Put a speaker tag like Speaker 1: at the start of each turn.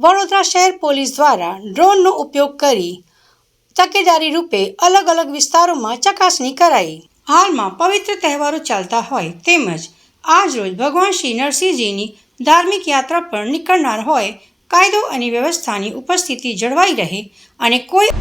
Speaker 1: વડોદરા શહેર પોલીસ દ્વારા ડ્રોનનો ઉપયોગ કરી તકેદારી રૂપે અલગ અલગ વિસ્તારોમાં ચકાસણી કરાઈ. હાલમાં પવિત્ર તહેવારો ચાલતા હોય તેમજ આજરોજ ભગવાન શ્રી નરસિંહજીની ધાર્મિક યાત્રા પર નીકળનાર હોય, કાયદો અને વ્યવસ્થાની ઉપસ્થિતિ જળવાઈ રહે અને કોઈ